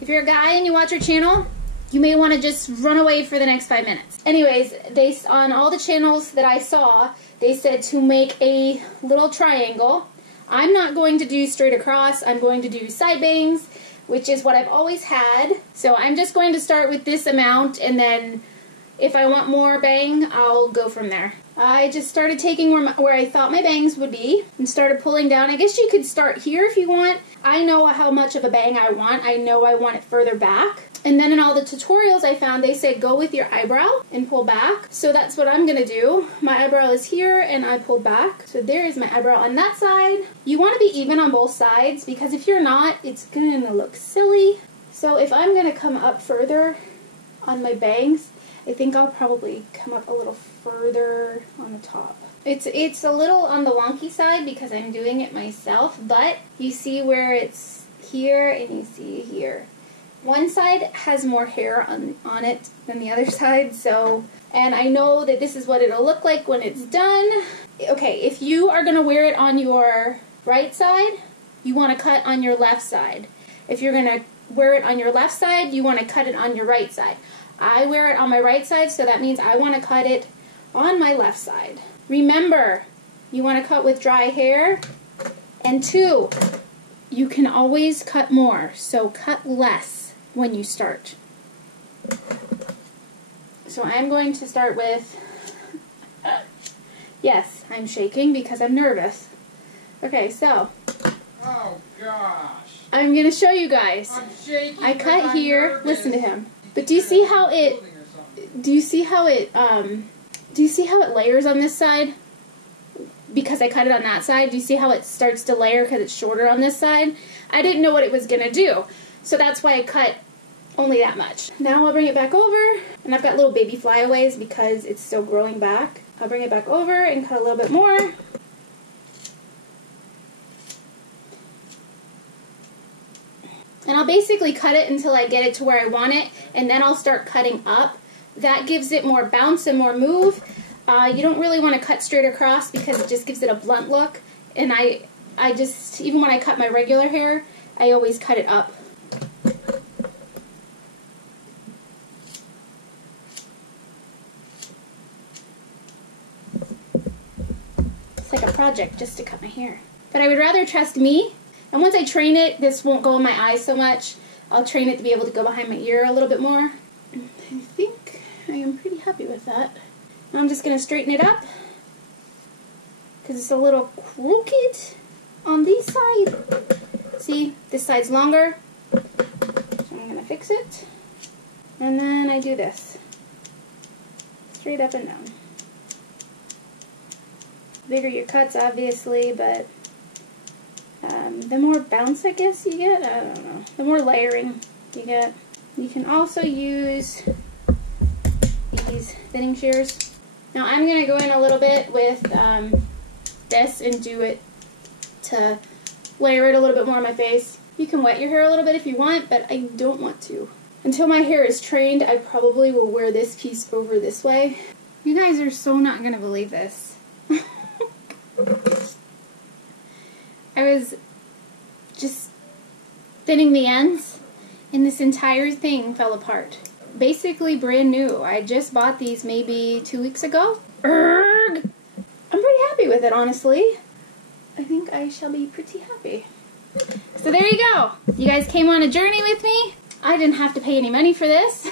If you're a guy and you watch our channel, you may want to just run away for the next 5 minutes. Anyways, on all the channels that I saw, they said to make a little triangle. I'm not going to do straight across. I'm going to do side bangs, which is what I've always had. So I'm just going to start with this amount, and then if I want more bang, I'll go from there. I just started taking where I thought my bangs would be and started pulling down. I guess you could start here if you want. I know how much of a bang I want. I know I want it further back. And then in all the tutorials I found, they said go with your eyebrow and pull back. So that's what I'm gonna do. My eyebrow is here and I pulled back. So there is my eyebrow on that side. You wanna be even on both sides because if you're not, it's gonna look silly. So if I'm gonna come up further on my bangs, I think I'll probably come up a little further on the top. It's a little on the wonky side because I'm doing it myself, but you see where it's here and you see here. One side has more hair on it than the other side, so, and I know that this is what it'll look like when it's done. Okay, if you are going to wear it on your right side, you want to cut on your left side. If you're going to wear it on your left side, you want to cut it on your right side. I wear it on my right side, so that means I want to cut it on my left side. Remember, you want to cut with dry hair, and 2, you can always cut more, so cut less when you start. So I'm going to start with, yes, I'm shaking because I'm nervous. Okay, so, oh gosh, I'm going to show you guys. I'm shaking. I cut here, listen to him. But do you see how it layers on this side? Because I cut it on that side, do you see how it starts to layer because it's shorter on this side? I didn't know what it was going to do. So that's why I cut only that much. Now I'll bring it back over, and I've got little baby flyaways because it's still growing back. I'll bring it back over and cut a little bit more. And I'll basically cut it until I get it to where I want it, and then I'll start cutting up. That gives it more bounce and more move. You don't really want to cut straight across because it just gives it a blunt look. And I just, even when I cut my regular hair, I always cut it up. It's like a project just to cut my hair. But I would rather trust me. And once I train it, this won't go in my eyes so much. I'll train it to be able to go behind my ear a little bit more. I think I am pretty happy with that. Now I'm just going to straighten it up because it's a little crooked on this side. See, this side's longer. So I'm going to fix it. And then I do this. Straight up and down. Bigger your cuts, obviously, but the more bounce, I guess, you get, I don't know, the more layering you get. You can also use these thinning shears. Now I'm going to go in a little bit with this and do it to layer it a little bit more on my face. You can wet your hair a little bit if you want, but I don't want to. Until my hair is trained, I probably will wear this piece over this way. You guys are so not going to believe this. I was just thinning the ends and this entire thing fell apart. Basically brand new. I just bought these maybe 2 weeks ago. Erg! I'm pretty happy with it, honestly. I think I shall be pretty happy. So there you go. You guys came on a journey with me. I didn't have to pay any money for this.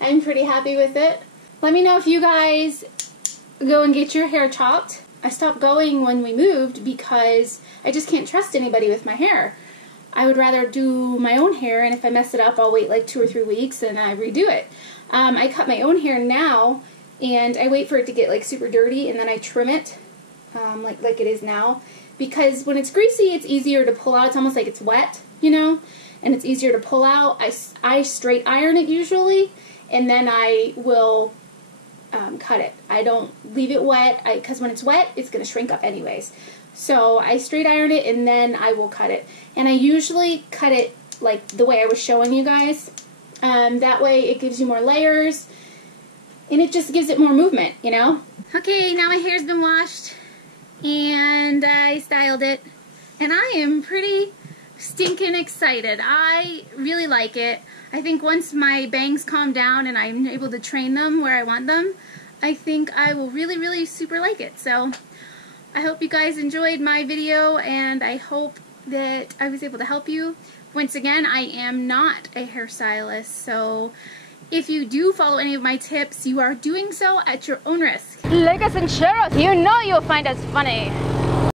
I'm pretty happy with it. Let me know if you guys go and get your hair chopped. I stopped going when we moved because I just can't trust anybody with my hair. I would rather do my own hair, and if I mess it up, I'll wait like 2 or 3 weeks and I redo it. I cut my own hair now, and I wait for it to get like super dirty, and then I trim it like it is now. Because when it's greasy, it's easier to pull out. It's almost like it's wet, you know, and it's easier to pull out. I straight iron it usually, and then I will cut it. I don't leave it wet, because when it's wet, it's going to shrink up anyways. So I straight iron it, and then I will cut it. And I usually cut it like the way I was showing you guys. That way it gives you more layers, and it just gives it more movement, you know? Okay, now my hair's been washed, and I styled it, and I am pretty stinking excited. I really like it. I think once my bangs calm down and I'm able to train them where I want them, I think I will really super like it. So I hope you guys enjoyed my video, and I hope that I was able to help you. Once again, I am not a hairstylist, so if you do follow any of my tips, you are doing so at your own risk. Like us and share us. You know you'll find us funny.